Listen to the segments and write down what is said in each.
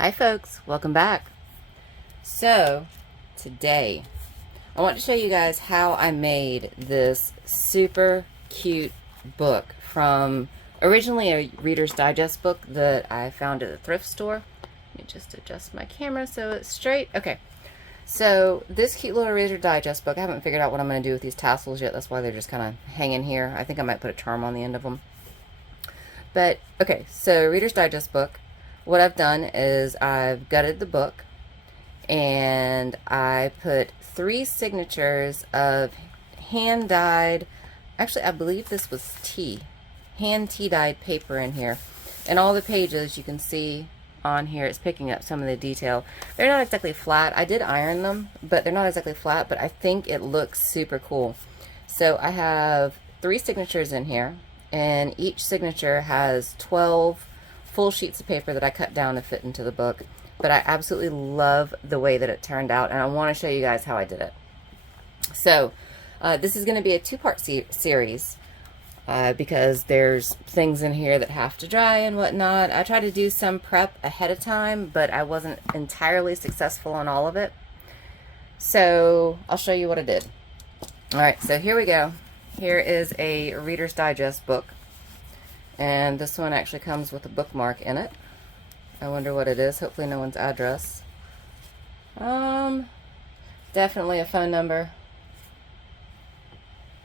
Hi folks, welcome back. So today I want to show you guys how I made this super cute book from originally a Reader's Digest book that I found at the thrift store. Let me just adjust my camera so it's straight. Okay, so this cute little Reader's Digest book, I haven't figured out what I'm going to do with these tassels yet. That's why they're just kind of hanging here. I think I might put a charm on the end of them. But okay, so Reader's Digest book. What I've done is I've gutted the book and I put 3 signatures of hand-dyed, actually I believe this was hand tea-dyed paper in here. And all the pages you can see on here, it's picking up some of the detail. They're not exactly flat. I did iron them, but they're not exactly flat, but I think it looks super cool. So I have 3 signatures in here, and each signature has 12 full sheets of paper that I cut down to fit into the book. But I absolutely love the way that it turned out, and I want to show you guys how I did it. So this is going to be a 2-part series because there's things in here that have to dry and whatnot. I tried to do some prep ahead of time, but I wasn't entirely successful on all of it. So I'll show you what I did. Alright, so here we go. Here is a Reader's Digest book. And this one actually comes with a bookmark in it. I wonder what it is. Hopefully no one's address. Definitely a phone number.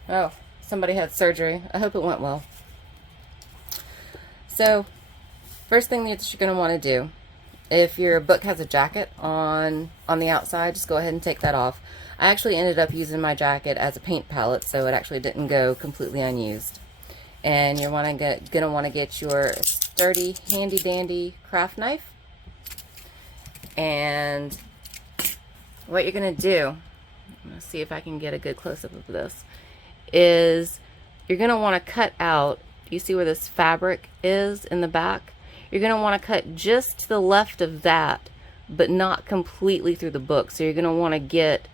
Oh, somebody had surgery. I hope it went well. So, first thing that you're going to want to do, if your book has a jacket on the outside, just go ahead and take that off. I actually ended up using my jacket as a paint palette, so it actually didn't go completely unused. And you're gonna want to get your sturdy, handy dandy craft knife. And what you're gonna do, I'm gonna see if I can get a good close-up of this, is you're gonna want to cut out, do you see where this fabric is in the back? You're gonna want to cut just to the left of that, but not completely through the book. So you're gonna want to get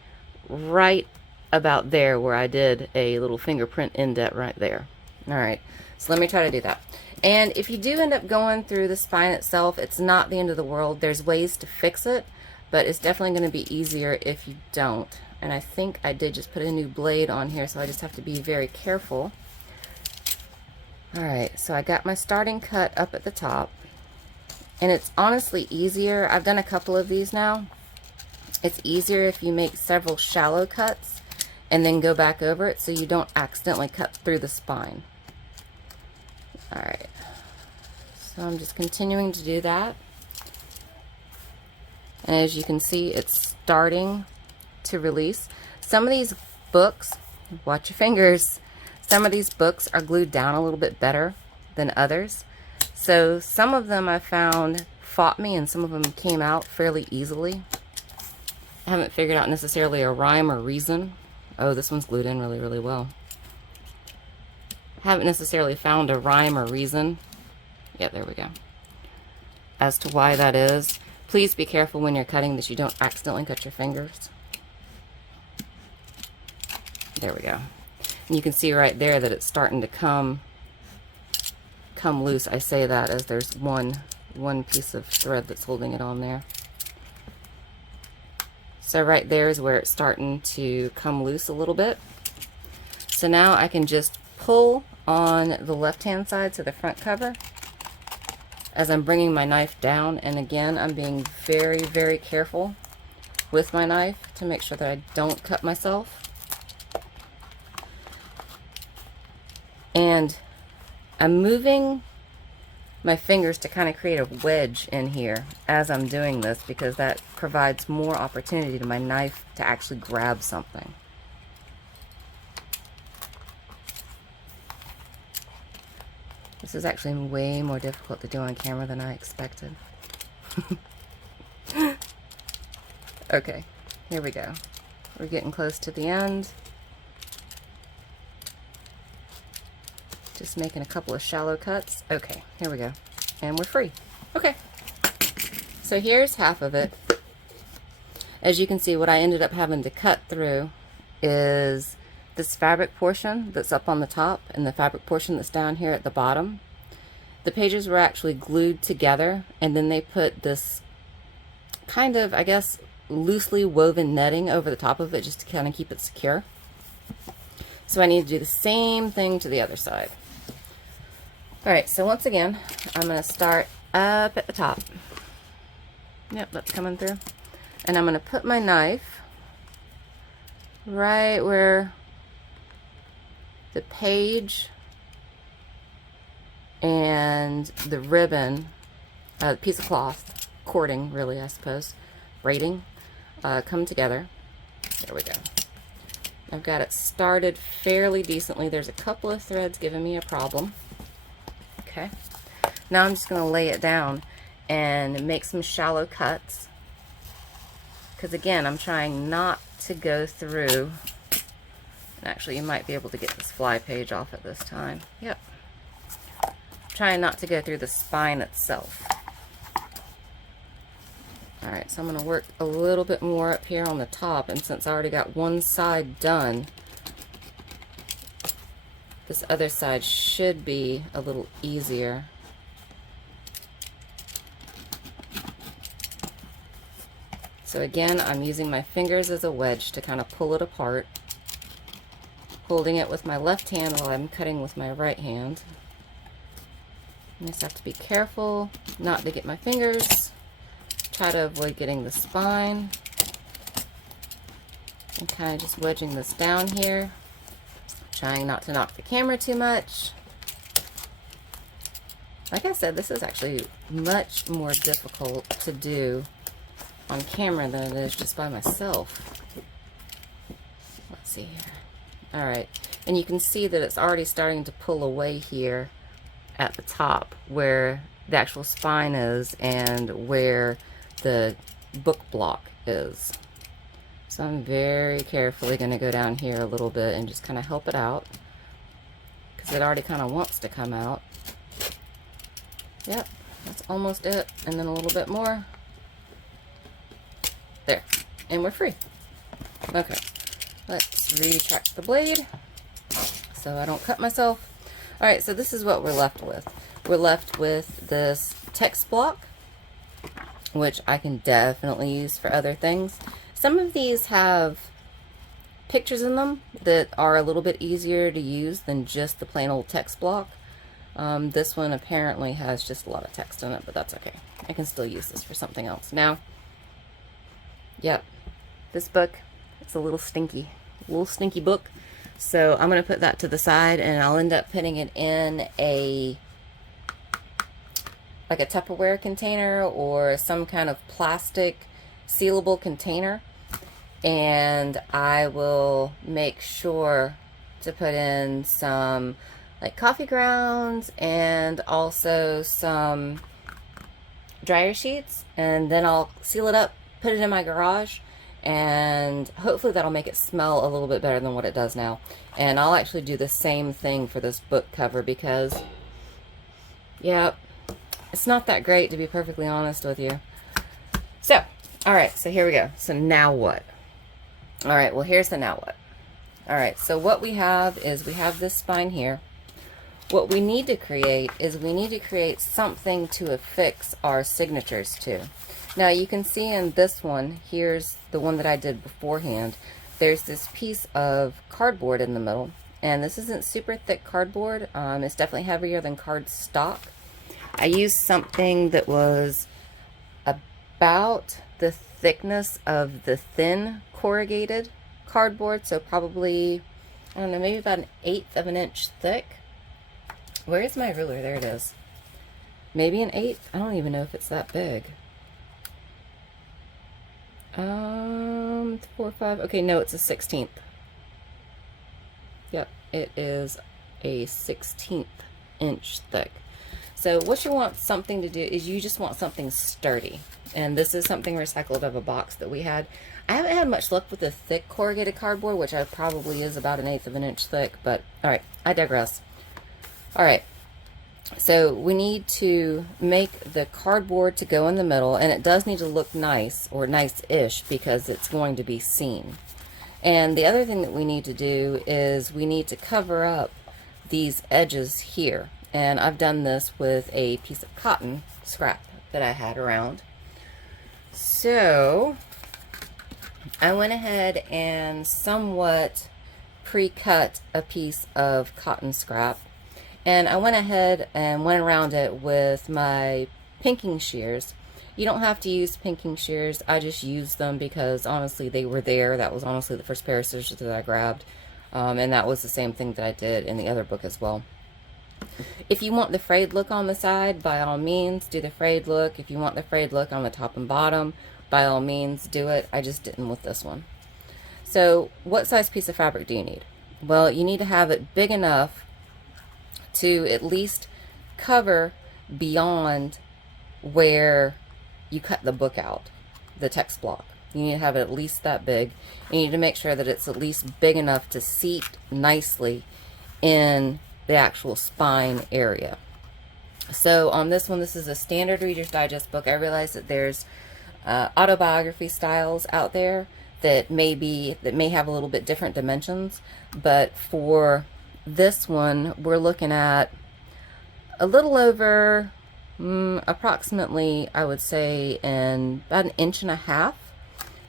right about there where I did a little fingerprint indent right there. Alright, so let me try to do that. And if you do end up going through the spine itself, it's not the end of the world. There's ways to fix it, but it's definitely going to be easier if you don't. And I think I did just put a new blade on here, so I just have to be very careful. Alright, so I got my starting cut up at the top. And it's honestly easier. I've done a couple of these now. It's easier if you make several shallow cuts and then go back over it so you don't accidentally cut through the spine. Alright, so I'm just continuing to do that. And as you can see, it's starting to release. Some of these books, watch your fingers, some of these books are glued down a little bit better than others. So some of them I found fought me and some of them came out fairly easily. I haven't figured out necessarily a rhyme or reason. Oh, this one's glued in really, really well. Haven't necessarily found a rhyme or reason. Yeah, there we go. As to why that is. Please be careful when you're cutting that you don't accidentally cut your fingers. There we go. And you can see right there that it's starting to come loose. I say that as there's one piece of thread that's holding it on there. So right there is where it's starting to come loose a little bit. So now I can just pull on the left-hand side, so the front cover, as I'm bringing my knife down. And again, I'm being very, very careful with my knife to make sure that I don't cut myself. And I'm moving my fingers to kind of create a wedge in here as I'm doing this, because that provides more opportunity to my knife to actually grab something. This is actually way more difficult to do on camera than I expected. Okay, here we go. We're getting close to the end. Just making a couple of shallow cuts. Okay, here we go. And we're free. Okay. So here's half of it. As you can see, what I ended up having to cut through is this fabric portion that's up on the top and the fabric portion that's down here at the bottom. The pages were actually glued together, and then they put this kind of, I guess, loosely woven netting over the top of it just to kind of keep it secure. So I need to do the same thing to the other side. All right, so once again, I'm going to start up at the top. Yep, that's coming through. And I'm going to put my knife right where the page and the ribbon, piece of cloth, cording really, I suppose, braiding, come together. There we go. I've got it started fairly decently. There's a couple of threads giving me a problem. Okay. Now I'm just going to lay it down and make some shallow cuts. Because again, I'm trying not to go through. And actually, you might be able to get this fly page off at this time. Yep. Trying not to go through the spine itself. Alright, so I'm going to work a little bit more up here on the top, and since I already got one side done, this other side should be a little easier. So again, I'm using my fingers as a wedge to kind of pull it apart, holding it with my left hand while I'm cutting with my right hand. I just have to be careful not to get my fingers. Try to avoid getting the spine. And kind of just wedging this down here. Trying not to knock the camera too much. Like I said, this is actually much more difficult to do on camera than it is just by myself. Let's see here. Alright, and you can see that it's already starting to pull away here at the top where the actual spine is and where the book block is. So I'm very carefully going to go down here a little bit and just kind of help it out because it already kind of wants to come out. Yep, that's almost it. And then a little bit more. There, and we're free. Okay, let's retract the blade so I don't cut myself. Alright, so this is what we're left with. We're left with this text block, which I can definitely use for other things. Some of these have pictures in them that are a little bit easier to use than just the plain old text block. This one apparently has just a lot of text in it, but that's okay. I can still use this for something else. Now, yep, this book, it's a little stinky book. So I'm going to put that to the side, and I'll end up putting it in like a Tupperware container or some kind of plastic sealable container. And I will make sure to put in some like coffee grounds and also some dryer sheets, and then I'll seal it up, put it in my garage, and hopefully that'll make it smell a little bit better than what it does now. And I'll actually do the same thing for this book cover because, yeah, it's not that great, to be perfectly honest with you. So, alright, so here we go. So now what? Alright, well here's the now what. Alright, so what we have is we have this spine here. What we need to create is we need to create something to affix our signatures to. Now you can see in this one, here's the one that I did beforehand, there's this piece of cardboard in the middle, and this isn't super thick cardboard. It's definitely heavier than cardstock. I used something that was about the thickness of the thin corrugated cardboard, so probably, I don't know, maybe about 1/8 of an inch thick. Where is my ruler? There it is. Maybe 1/8. I don't even know if it's that big. 4, 5. Okay, no, it's a 1/16. Yep, it is a 1/16 inch thick. So what you want something to do is you just want something sturdy. And this is something recycled of a box that we had. I haven't had much luck with the thick corrugated cardboard, which probably is about 1/8 of an inch thick, but alright, I digress. Alright, so we need to make the cardboard to go in the middle, and it does need to look nice, or nice-ish, because it's going to be seen. And the other thing that we need to do is we need to cover up these edges here. And I've done this with a piece of cotton scrap that I had around. So I went ahead and somewhat pre-cut a piece of cotton scrap, and I went ahead and went around it with my pinking shears. You don't have to use pinking shears. I just used them because honestly they were there. That was honestly the first pair of scissors that I grabbed, and that was the same thing that I did in the other book as well. If you want the frayed look on the side, by all means do the frayed look. If you want the frayed look on the top and bottom, by all means do it. I just didn't with this one. So what size piece of fabric do you need? Well, you need to have it big enough to at least cover beyond where you cut the book out, the text block. You need to have it at least that big. You need to make sure that it's at least big enough to seat nicely in the actual spine area. So on this one, this is a standard Reader's Digest book. I realize that there's autobiography styles out there that may have a little bit different dimensions, but for this one we're looking at a little over approximately, I would say, in about 1.5 inches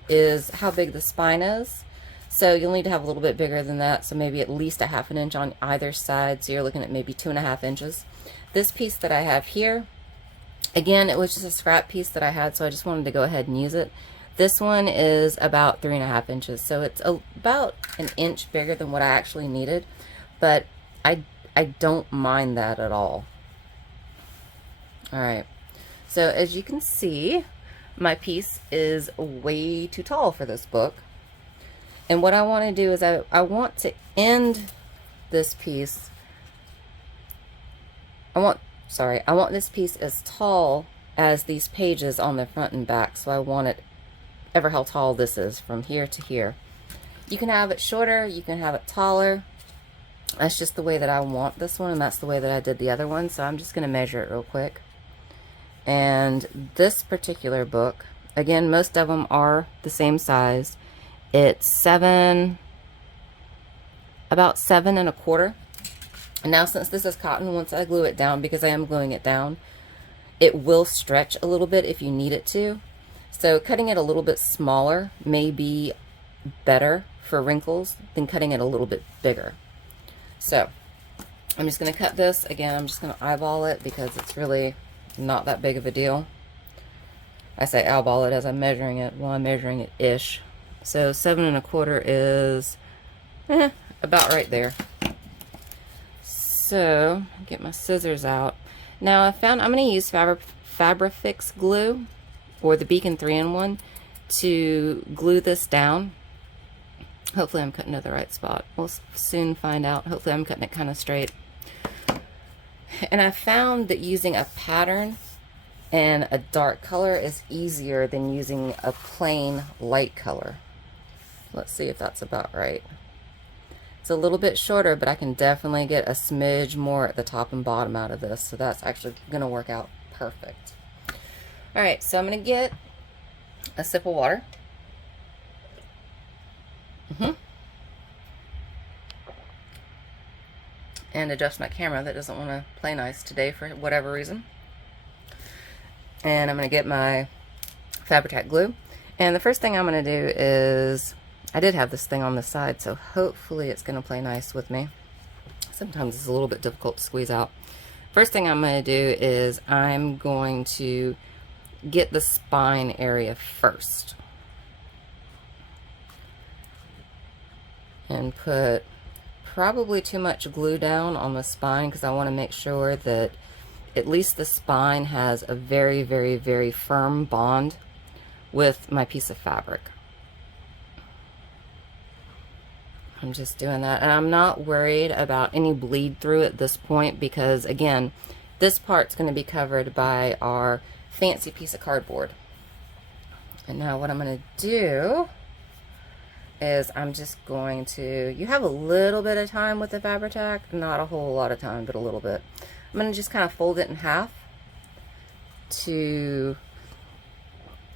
is how big the spine is. So you'll need to have a little bit bigger than that, so maybe at least 1/2 inch on either side, so you're looking at maybe 2.5 inches. This piece that I have here, again, it was just a scrap piece that I had, so I just wanted to go ahead and use it. This one is about 3.5 inches, so it's about 1 inch bigger than what I actually needed, but I don't mind that at all. Alright, so as you can see, my piece is way too tall for this book. And what I want to do is I want to end this piece, I want this piece as tall as these pages on the front and back. So I want it ever how tall this is from here to here. You can have it shorter, you can have it taller. That's just the way that I want this one, and that's the way that I did the other one. So I'm just going to measure it real quick. And this particular book, again, most of them are the same size. It's about 7.25. And now since this is cotton, once I glue it down, because I am gluing it down, it will stretch a little bit if you need it to. So cutting it a little bit smaller may be better for wrinkles than cutting it a little bit bigger. So I'm just going to cut this. Again, I'm just going to eyeball it because it's really not that big of a deal. I say eyeball it as I'm measuring it. Well, I'm measuring it ish. So 7.25 is about right there. So get my scissors out. Now I'm going to use Fabrifix glue, or the Beacon 3-in-1, to glue this down. Hopefully I'm cutting to the right spot. We'll soon find out. Hopefully I'm cutting it kind of straight. And I found that using a pattern and a dark color is easier than using a plain light color. Let's see if that's about right. It's a little bit shorter, but I can definitely get a smidge more at the top and bottom out of this, so that's actually going to work out perfect. Alright, so I'm going to get a sip of water. And adjust my camera that doesn't want to play nice today for whatever reason. And I'm going to get my Fabri-Tac glue. And the first thing I'm going to do is, I did have this thing on the side, so hopefully it's going to play nice with me. Sometimes it's a little bit difficult to squeeze out. First thing I'm going to do is I'm going to get the spine area first. And put probably too much glue down on the spine because I want to make sure that at least the spine has a very, very, very firm bond with my piece of fabric. I'm just doing that, and I'm not worried about any bleed through at this point because, again, this part's going to be covered by our fancy piece of cardboard. And now what I'm going to do is I'm just going to, you have a little bit of time with the Fabri-Tac, not a whole lot of time, but a little bit. I'm going to just kind of fold it in half to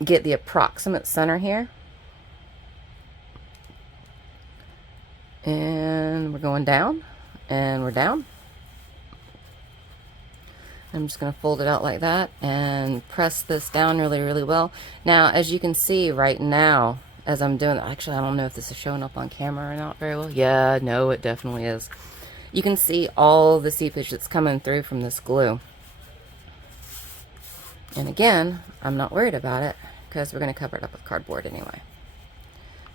get the approximate center here. And we're going down, and we're down. I'm just going to fold it out like that and press this down really, really well. Now, as you can see right now, as I'm doing, actually, I don't know if this is showing up on camera or not very well. Yeah, no, it definitely is. You can see all the seepage that's coming through from this glue. And again, I'm not worried about it because we're going to cover it up with cardboard anyway.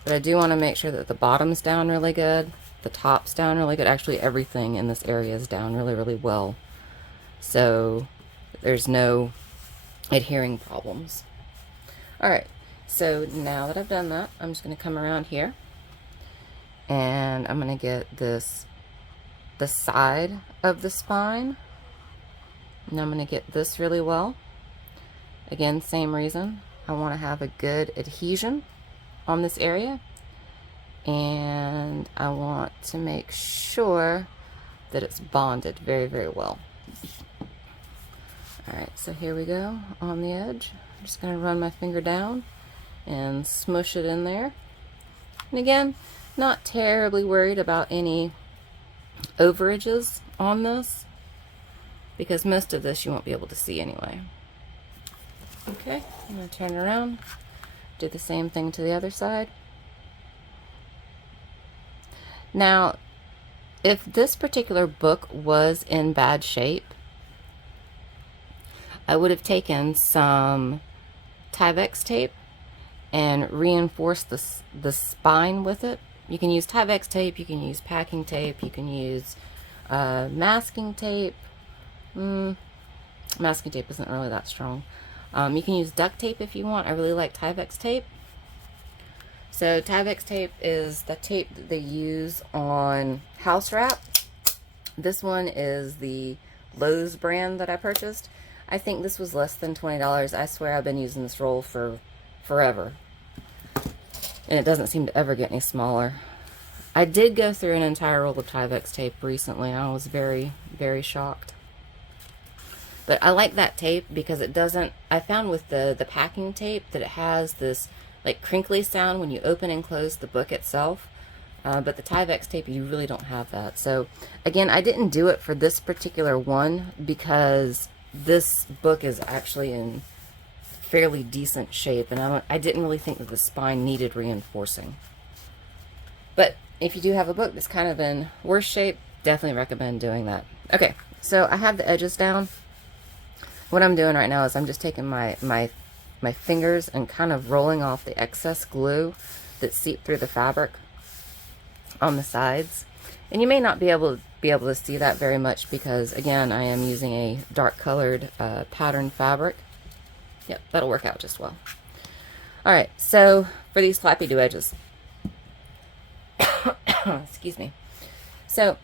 But I do want to make sure that the bottom's down really good, the top's down really good. Actually, everything in this area is down really, really well. So there's no adhering problems. Alright, so now that I've done that, I'm just going to come around here and I'm going to get this, the side of the spine, and I'm going to get this really well. Again, same reason. I want to have a good adhesion on this area, and I want to make sure that it's bonded very, very well. Alright, so here we go on the edge. I'm just going to run my finger down and smush it in there. And again, not terribly worried about any overages on this, because most of this you won't be able to see anyway. Okay, I'm going to turn it around, do the same thing to the other side. Now, if this particular book was in bad shape, I would have taken some Tyvek tape and reinforced the spine with it. You can use Tyvek tape, you can use packing tape, you can use masking tape. Masking tape isn't really that strong. You can use duct tape if you want. I really like Tyvek tape. So Tyvek tape is the tape that they use on house wrap. This one is the Lowe's brand that I purchased. I think this was less than $20. I swear I've been using this roll for forever. And it doesn't seem to ever get any smaller. I did go through an entire roll of Tyvek tape recently. I was very, very shocked. But I like that tape because it doesn't, I found with the packing tape that it has this like crinkly sound when you open and close the book itself. But the Tyvek tape, you really don't have that. So again, I didn't do it for this particular one because this book is actually in fairly decent shape, and I didn't really think that the spine needed reinforcing. But if you do have a book that's kind of in worse shape, definitely recommend doing that. Okay, so I have the edges down. What I'm doing right now is I'm just taking my fingers and kind of rolling off the excess glue that seeped through the fabric on the sides. And you may not be able to see that very much because, again, I am using a dark colored pattern fabric. Yep, that'll work out just well. Alright, so for these flappy do edges, excuse me. So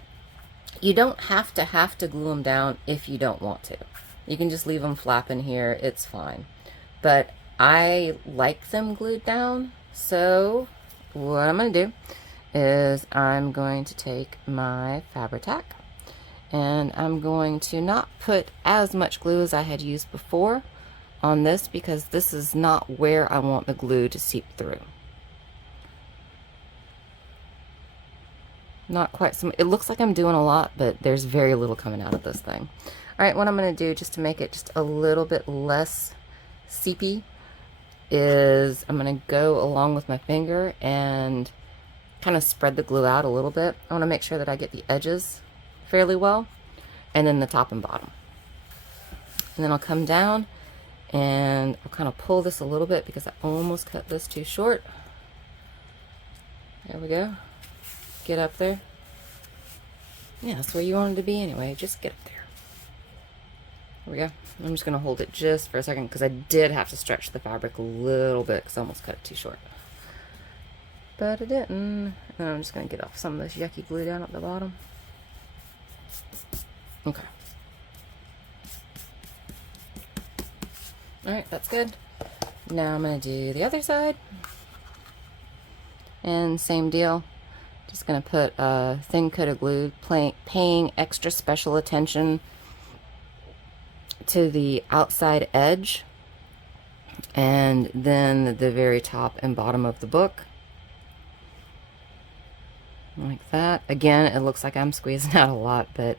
you don't have to glue them down if you don't want to. You can just leave them flapping here, it's fine. But I like them glued down, so what I'm going to do is I'm going to take my Fabri-Tac and I'm going to not put as much glue as I had used before on this because this is not where I want the glue to seep through. Not quite some, it looks like I'm doing a lot, but there's very little coming out of this thing. Alright, what I'm going to do just to make it just a little bit less seepy is I'm going to go along with my finger and kind of spread the glue out a little bit. I want to make sure that I get the edges fairly well, and then the top and bottom. And then I'll come down and I'll kind of pull this a little bit because I almost cut this too short. There we go. Get up there. Yeah, that's where you want it to be anyway. Just get up there. There we go. I'm just going to hold it just for a second because I did have to stretch the fabric a little bit because I almost cut it too short. But I didn't. And I'm just going to get off some of this yucky glue down at the bottom. Okay. Alright, that's good. Now I'm going to do the other side. And same deal. Just going to put a thin coat of glue, paying extra special attention to the outside edge and then the very top and bottom of the book. Like that. Again, it looks like I'm squeezing out a lot, but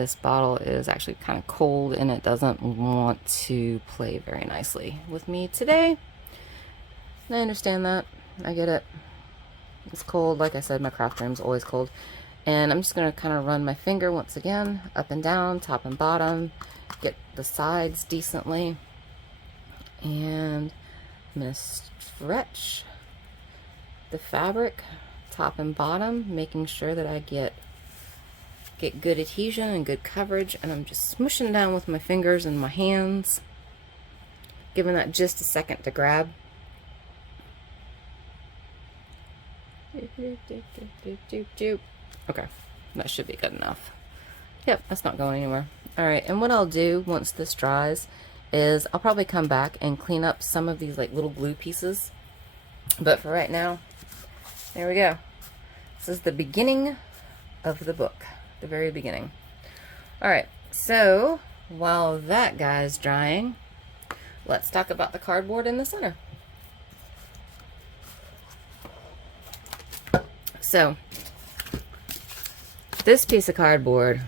this bottle is actually kind of cold and it doesn't want to play very nicely with me today. I understand that. I get it. It's cold. Like I said, my craft room's always cold. And I'm just going to kind of run my finger once again, up and down, top and bottom, get the sides decently. And I'm going to stretch the fabric, top and bottom, making sure that I get good adhesion and good coverage. And I'm just smushing down with my fingers and my hands, giving that just a second to grab. Okay, that should be good enough. Yep, that's not going anywhere. Alright, and what I'll do once this dries is I'll probably come back and clean up some of these like little glue pieces. But for right now, there we go. This is the beginning of the book, the very beginning. Alright, so while that guy's drying, let's talk about the cardboard in the center. So, this piece of cardboard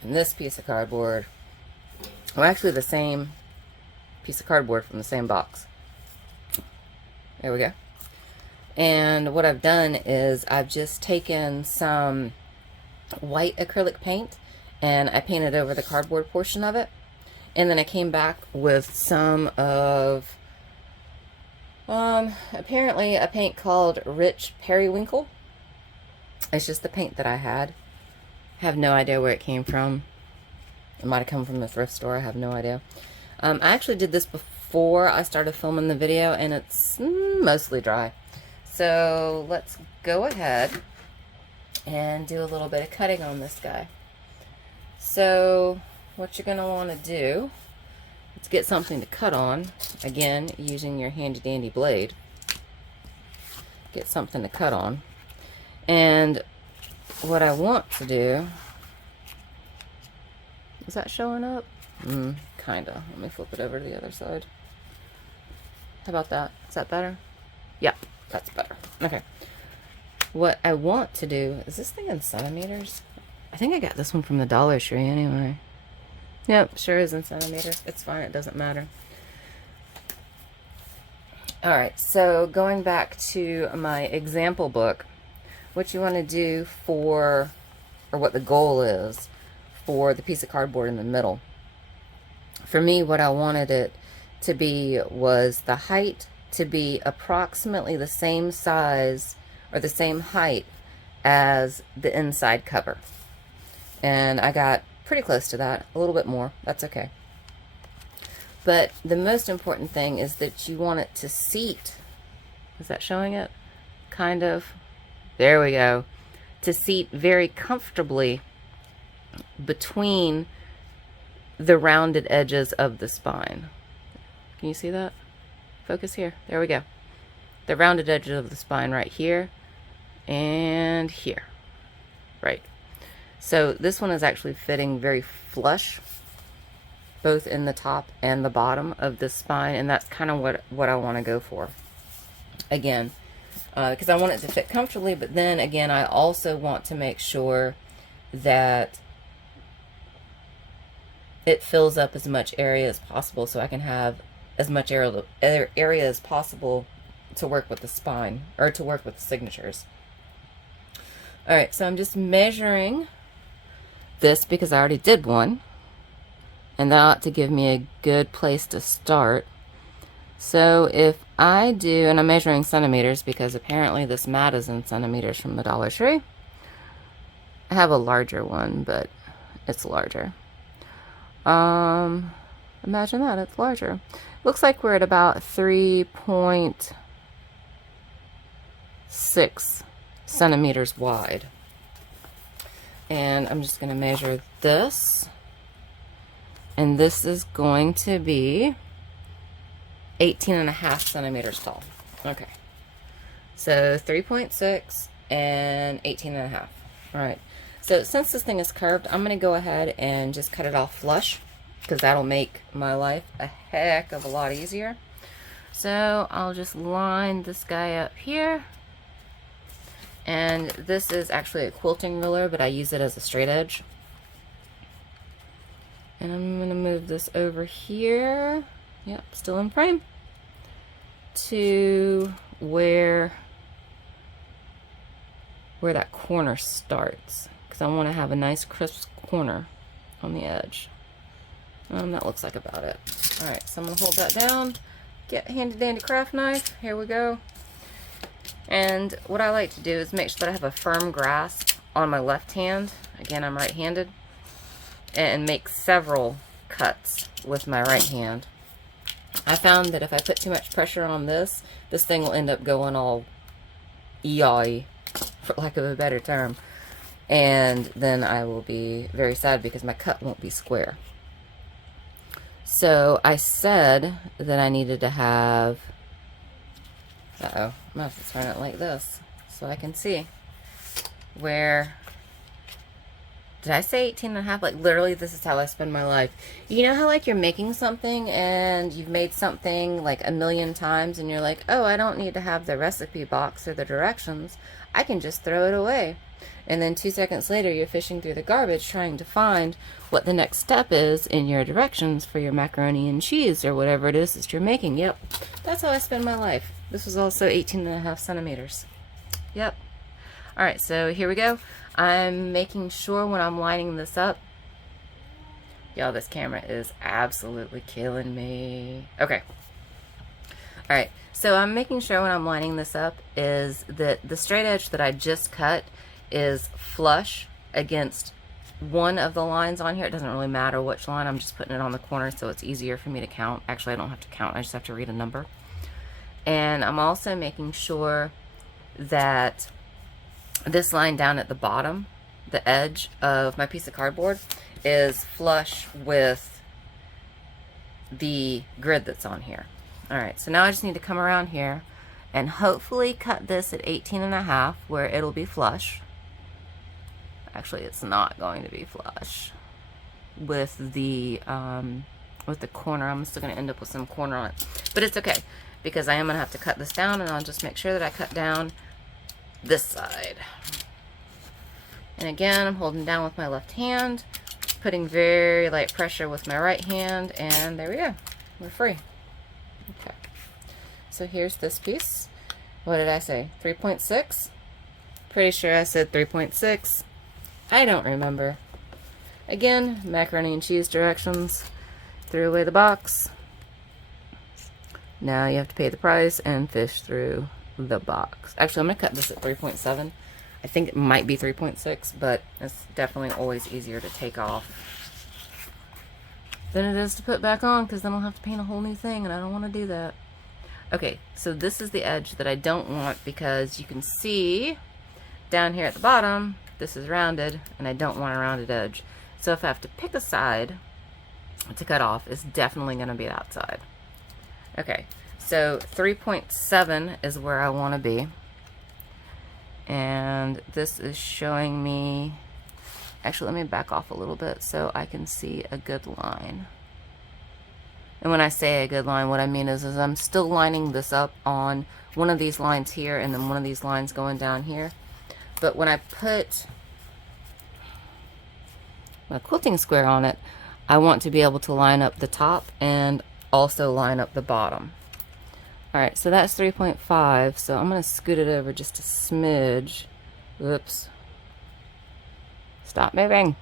and this piece of cardboard are actually the same piece of cardboard from the same box. There we go. And what I've done is I've just taken some white acrylic paint and I painted over the cardboard portion of it. And then I came back with some of apparently a paint called Rich Periwinkle. It's just the paint that I had. I have no idea where it came from. It might have come from the thrift store. I have no idea. I actually did this before I started filming the video, and it's mostly dry. So let's go ahead and do a little bit of cutting on this guy. So what you're going to want to do is get something to cut on. Again, using your handy dandy blade. Get something to cut on. And what I want to do, is that showing up? Kinda. Let me flip it over to the other side. How about that? Is that better? Yeah, that's better. Okay. What I want to do, is this thing in centimeters? I think I got this one from the Dollar Tree anyway. Yep, sure is in centimeters. It's fine, it doesn't matter. Alright, so going back to my example book, what you want to do for, or what the goal is for the piece of cardboard in the middle. For me, what I wanted it to be was the height to be approximately the same size or the same height as the inside cover. And I got pretty close to that, a little bit more. That's okay. But the most important thing is that you want it to seat. Is that showing it? Kind of. There we go. To seat very comfortably between the rounded edges of the spine. Can you see that? Focus here. There we go. The rounded edges of the spine right here and here. Right. So this one is actually fitting very flush, both in the top and the bottom of the spine, and that's kind of what I want to go for. Again, because I want it to fit comfortably, but then again, I also want to make sure that it fills up as much area as possible, so I can have as much area as possible to work with the spine, or to work with the signatures. Alright, so I'm just measuring this because I already did one, and that ought to give me a good place to start. So if I do, and I'm measuring centimeters because apparently this mat is in centimeters from the Dollar Tree. I have a larger one, but it's larger. Imagine that, it's larger. Looks like we're at about 3.6 centimeters wide. And I'm just going to measure this. And this is going to be 18.5 centimeters tall. Okay. So 3.6 and 18.5. Alright. So since this thing is curved, I'm going to go ahead and just cut it off flush, because that'll make my life a heck of a lot easier. So I'll just line this guy up here. And this is actually a quilting ruler, but I use it as a straight edge. And I'm going to move this over here. Yep, still in frame. To where that corner starts. Because I want to have a nice crisp corner on the edge. That looks like about it. Alright, so I'm going to hold that down. Get a handy dandy craft knife. Here we go. And what I like to do is make sure that I have a firm grasp on my left hand. Again, I'm right-handed. And make several cuts with my right hand. I found that if I put too much pressure on this thing will end up going all EI, for lack of a better term. And then I will be very sad because my cut won't be square. So I said that I needed to have, I'm going to have to turn it like this so I can see where, did I say 18 and a half? Like literally this is how I spend my life. You know how like you're making something and you've made something like a million times and you're like, oh, I don't need to have the recipe box or the directions. I can just throw it away. And then 2 seconds later, you're fishing through the garbage trying to find what the next step is in your directions for your macaroni and cheese or whatever it is that you're making. Yep, that's how I spend my life. This was also 18.5 centimeters. Yep. All right, so here we go. I'm making sure when I'm lining this up. Y'all, this camera is absolutely killing me. Okay. All right, so I'm making sure when I'm lining this up is that the straight edge that I just cut is flush against one of the lines on here. It doesn't really matter which line. I'm just putting it on the corner so it's easier for me to count. Actually, I don't have to count. I just have to read a number. And I'm also making sure that this line down at the bottom, the edge of my piece of cardboard, is flush with the grid that's on here. All right, so now I just need to come around here and hopefully cut this at 18 and a half where it'll be flush. Actually, it's not going to be flush with the corner. I'm still going to end up with some corner on it, but it's okay because I am going to have to cut this down, and I'll just make sure that I cut down this side. And again, I'm holding down with my left hand, putting very light pressure with my right hand, and there we go. We're free. Okay. So here's this piece. What did I say? 3.6? Pretty sure I said 3.6. I don't remember. Again, macaroni and cheese directions. Threw away the box. Now you have to pay the price and fish through the box. Actually, I'm going to cut this at 3.7. I think it might be 3.6, but it's definitely always easier to take off than it is to put back on, because then I'll have to paint a whole new thing, and I don't want to do that. Okay, so this is the edge that I don't want, because you can see down here at the bottom, this is rounded, and I don't want a rounded edge. So if I have to pick a side to cut off, it's definitely going to be that side. Okay, so 3.7 is where I want to be. And this is showing me, actually let me back off a little bit so I can see a good line. And when I say a good line, what I mean is I'm still lining this up on one of these lines here and then one of these lines going down here. But when I put my quilting square on it, I want to be able to line up the top and also line up the bottom. Alright, so that's 3.5, so I'm going to scoot it over just a smidge. Whoops. Stop moving.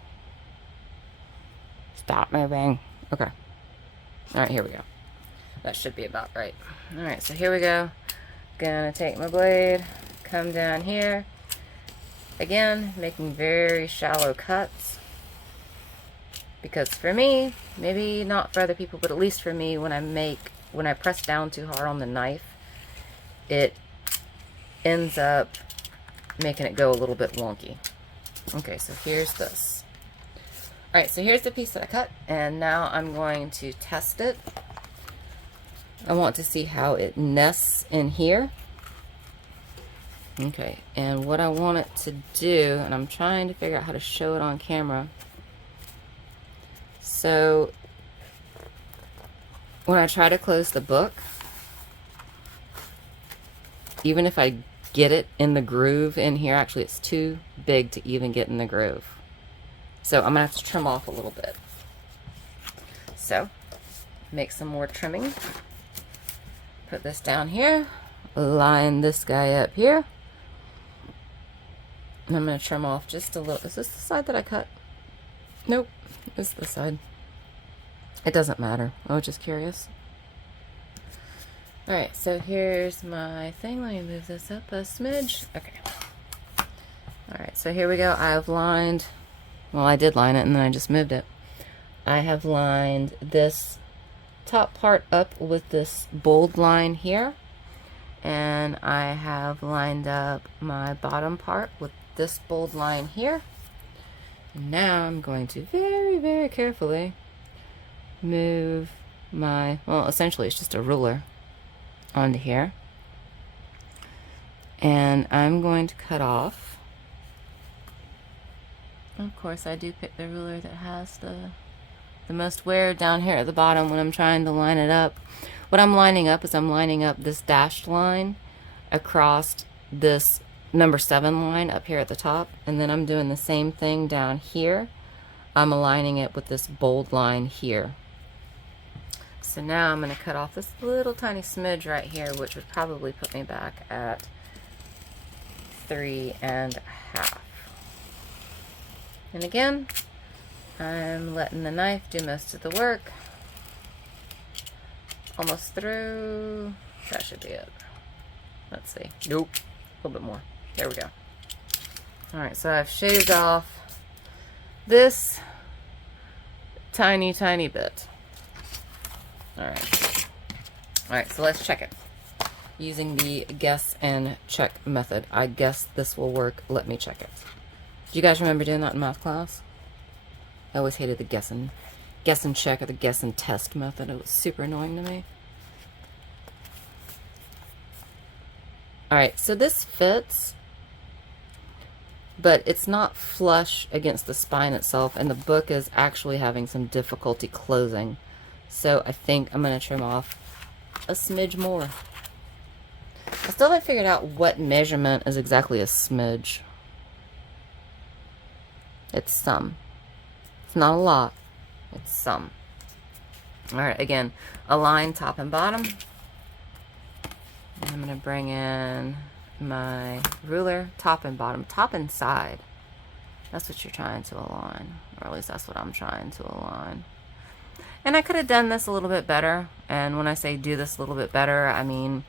Stop moving. Okay. Alright, here we go. That should be about right. Alright, so here we go. Gonna take my blade, come down here. Again, making very shallow cuts. Because for me, maybe not for other people, but at least for me, when I press down too hard on the knife, it ends up making it go a little bit wonky. Okay, so here's this. Alright, so here's the piece that I cut, and now I'm going to test it. I want to see how it nests in here. Okay, and what I want it to do, and I'm trying to figure out how to show it on camera. So when I try to close the book, even if I get it in the groove in here, actually it's too big to even get in the groove. So I'm going to have to trim off a little bit. So, make some more trimming. Put this down here. Line this guy up here. And I'm going to trim off just a little. Is this the side that I cut? Nope. It's this side. It doesn't matter. I was just curious. Alright, so here's my thing. Let me move this up a smidge. Okay. Alright, so here we go. I've lined, well, I did line it and then I just moved it. I have lined this top part up with this bold line here. And I have lined up my bottom part with this bold line here. And now I'm going to very, very carefully move my, well, essentially it's just a ruler onto here. And I'm going to cut off. Of course, I do pick the ruler that has the most wear down here at the bottom when I'm trying to line it up. What I'm lining up is I'm lining up this dashed line across this number 7 line up here at the top, and then I'm doing the same thing down here. I'm aligning it with this bold line here. So now I'm going to cut off this little tiny smidge right here, which would probably put me back at 3.5. And again, I'm letting the knife do most of the work. Almost through. That should be it. Let's see. Nope. A little bit more. There we go. Alright, so I've shaved off this tiny, tiny bit. Alright, so let's check it. Using the guess and check method. I guess this will work. Let me check it. Do you guys remember doing that in math class? I always hated the guess and check or the guess and test method. It was super annoying to me. Alright, so this fits, but it's not flush against the spine itself, and the book is actually having some difficulty closing. So I think I'm going to trim off a smidge more. I still haven't figured out what measurement is exactly a smidge. It's some. It's not a lot. It's some. Alright, again, align top and bottom. And I'm going to bring in my ruler, top and bottom, top and side. That's what you're trying to align, or at least that's what I'm trying to align. And I could have done this a little bit better, and when I say do this a little bit better, I mean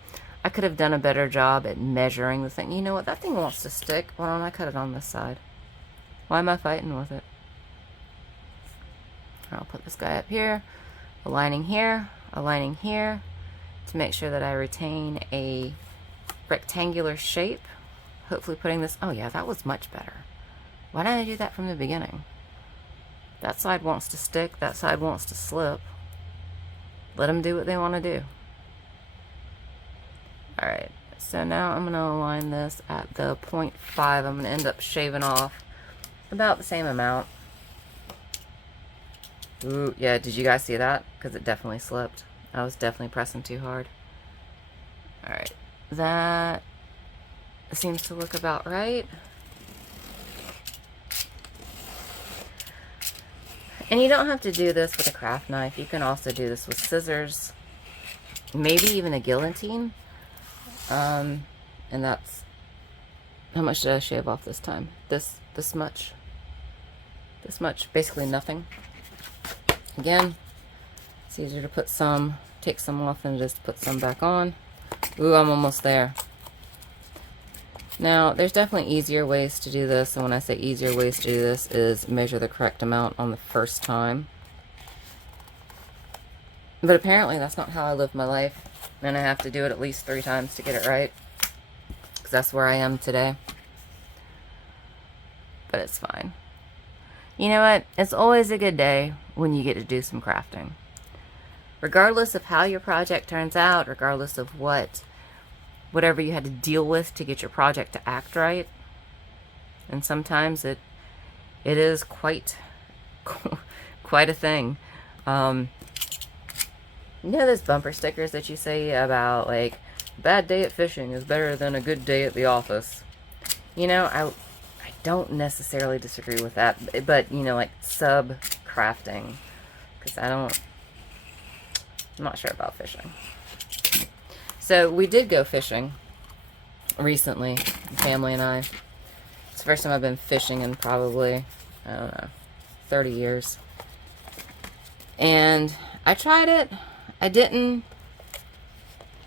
I could have done a better job at measuring the thing. You know what, that thing wants to stick. Why don't I cut it on this side? Why am I fighting with it? I'll put this guy up here, aligning here to make sure that I retain a rectangular shape. Hopefully putting this, oh yeah, that was much better. Why didn't I do that from the beginning? That side wants to stick, that side wants to slip. Let them do what they want to do. Alright, so now I'm going to align this at the 0.5. I'm going to end up shaving off about the same amount. Ooh, yeah, did you guys see that? Because it definitely slipped. I was definitely pressing too hard. Alright, that seems to look about right. And you don't have to do this with a craft knife. You can also do this with scissors. Maybe even a guillotine. And that's... How much did I shave off this time? This much. This much. Basically nothing. Again, it's easier to put some, take some off than it is to put some back on. Ooh, I'm almost there. Now, there's definitely easier ways to do this, and when I say easier ways to do this is measure the correct amount on the first time. But apparently that's not how I live my life, and I have to do it at least 3 times to get it right, because that's where I am today. But it's fine. You know what? It's always a good day when you get to do some crafting. Regardless of how your project turns out, regardless of whatever you had to deal with to get your project to act right. And sometimes it is quite a thing. You know those bumper stickers that you say about, like, bad day at fishing is better than a good day at the office? You know, I don't necessarily disagree with that, but you know, like sub crafting, because I I'm not sure about fishing. So we did go fishing recently, the family and I. It's the first time I've been fishing in probably, I don't know, 30 years. And I tried it. I didn't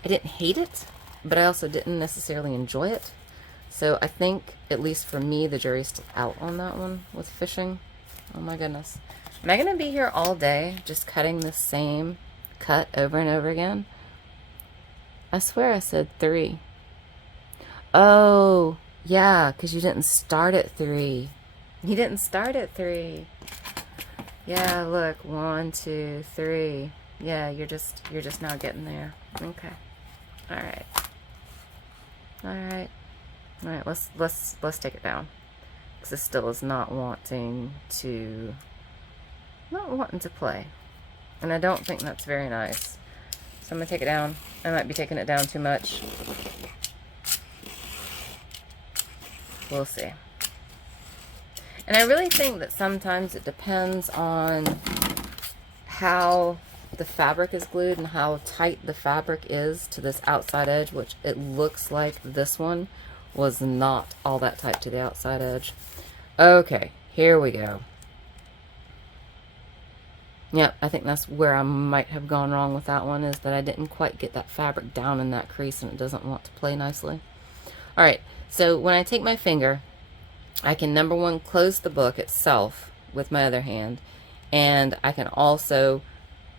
hate it, but I also didn't necessarily enjoy it. So I think, at least for me, the jury's still out on that one with fishing. Oh my goodness. Am I going to be here all day just cutting the same cut over and over again? I swear I said 3. Oh, yeah, because you didn't start at 3. You didn't start at 3. Yeah, look, 1, 2, 3. Yeah, you're just now getting there. Okay. All right. All right. All right. Let's take it down, because this still is not wanting to play, and I don't think that's very nice. So I'm gonna take it down. I might be taking it down too much. We'll see. And I really think that sometimes it depends on how the fabric is glued and how tight the fabric is to this outside edge, which it looks like this one was not all that tight to the outside edge. Okay, here we go. Yeah, I think that's where I might have gone wrong with that one, is that I didn't quite get that fabric down in that crease and it doesn't want to play nicely. All right, so when I take my finger, I can, number one, close the book itself with my other hand, and I can also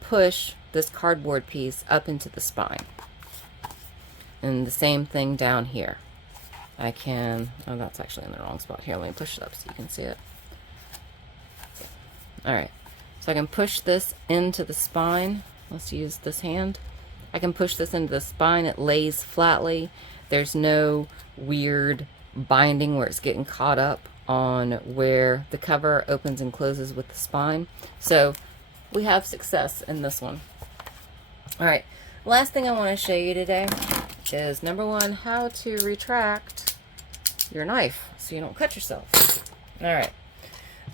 push this cardboard piece up into the spine. And the same thing down here. I can, oh, that's actually in the wrong spot. Here, let me push it up so you can see it. All right, so I can push this into the spine. Let's use this hand. I can push this into the spine. It lays flatly. There's no weird binding where it's getting caught up on where the cover opens and closes with the spine. So we have success in this one. All right, last thing I want to show you today is, number one, how to retract your knife so you don't cut yourself. All right,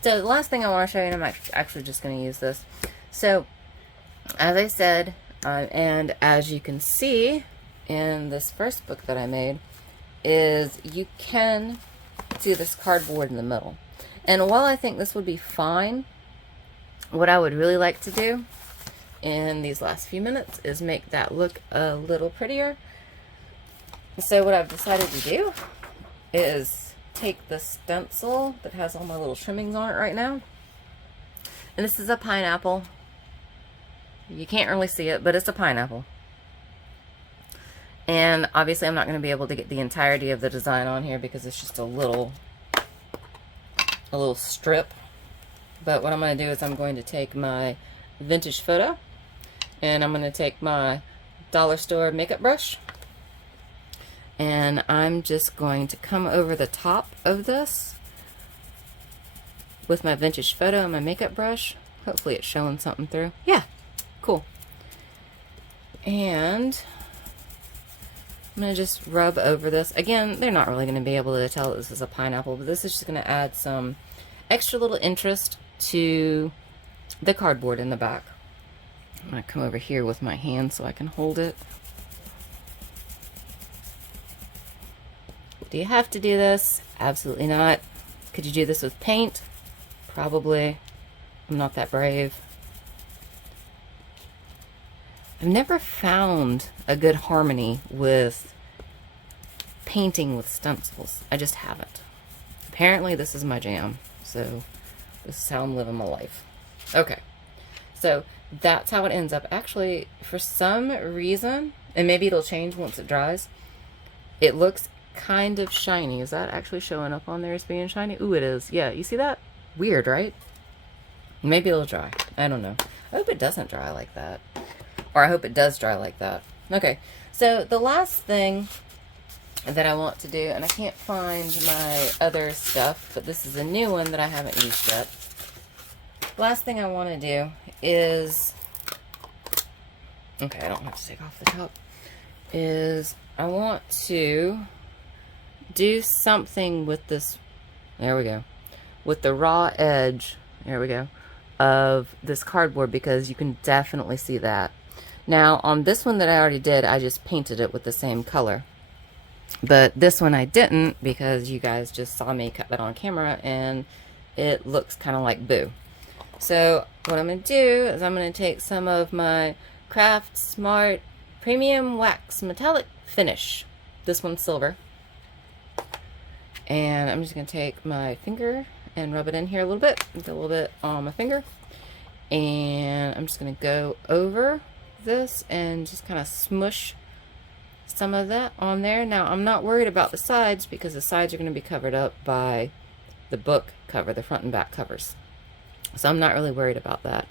so the last thing I want to show you, and I'm actually just going to use this. So as I said, and as you can see in this first book that I made, is you can see this cardboard in the middle. And while I think this would be fine, what I would really like to do in these last few minutes is make that look a little prettier. So what I've decided to do is take the stencil that has all my little trimmings on it right now. And this is a pineapple. You can't really see it, but it's a pineapple. And obviously I'm not going to be able to get the entirety of the design on here because it's just a little strip. But what I'm going to do is I'm going to take my vintage photo, and I'm going to take my dollar store makeup brush, and I'm just going to come over the top of this with my vintage photo and my makeup brush. Hopefully it's showing something through. Yeah, cool. And I'm going to just rub over this. Again, they're not really going to be able to tell that this is a pineapple, but this is just going to add some extra little interest to the cardboard in the back. I'm going to come over here with my hand so I can hold it. Do you have to do this? Absolutely not. Could you do this with paint? Probably. I'm not that brave. I've never found a good harmony with painting with stencils. I just haven't. Apparently this is my jam, so this is how I'm living my life. Okay, so that's how it ends up. Actually, for some reason, and maybe it'll change once it dries, it looks kind of shiny. Is that actually showing up on there as being shiny? Ooh, it is. Yeah, you see that? Weird, right? Maybe it'll dry. I don't know. I hope it doesn't dry like that. Or I hope it does dry like that. Okay, so the last thing that I want to do, and I can't find my other stuff, but this is a new one that I haven't used yet. Last thing I want to do is, okay, I don't have to take off the top, is I want to do something with this, there we go, with the raw edge, there we go, of this cardboard, because you can definitely see that. Now on this one that I already did, I just painted it with the same color. But this one I didn't, because you guys just saw me cut that on camera and it looks kind of like boo. So what I'm going to do is I'm going to take some of my Craft Smart Premium Wax Metallic Finish. This one's silver. And I'm just going to take my finger and rub it in here a little bit. Get a little bit on my finger. And I'm just going to go over this and just kind of smush some of that on there. Now I'm not worried about the sides because the sides are going to be covered up by the book cover, the front and back covers. So I'm not really worried about that.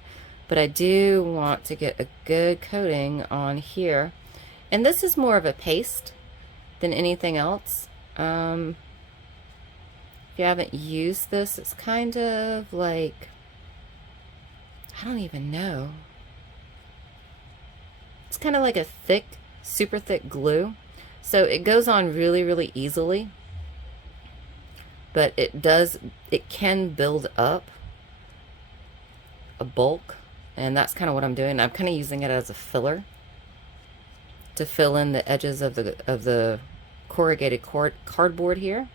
But I do want to get a good coating on here. And this is more of a paste than anything else. If you haven't used this, it's kind of like, I don't even know. It's kind of like a thick, super thick glue. So it goes on really, really easily. But it can build up a bulk. And that's kind of what I'm doing. I'm kind of using it as a filler to fill in the edges of the corrugated cardboard here.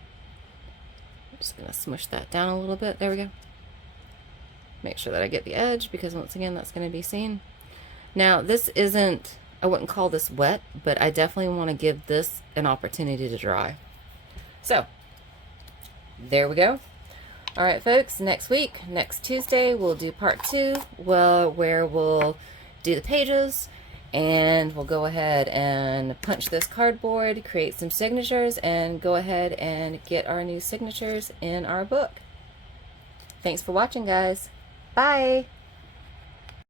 I'm just going to smush that down a little bit. There we go. Make sure that I get the edge, because once again, that's going to be seen. Now, this isn't, I wouldn't call this wet, but I definitely want to give this an opportunity to dry. So, there we go. All right, folks, next week, next Tuesday, we'll do part 2, where we'll do the pages, and we'll go ahead and punch this cardboard, create some signatures, and go ahead and get our new signatures in our book. Thanks for watching, guys. Bye.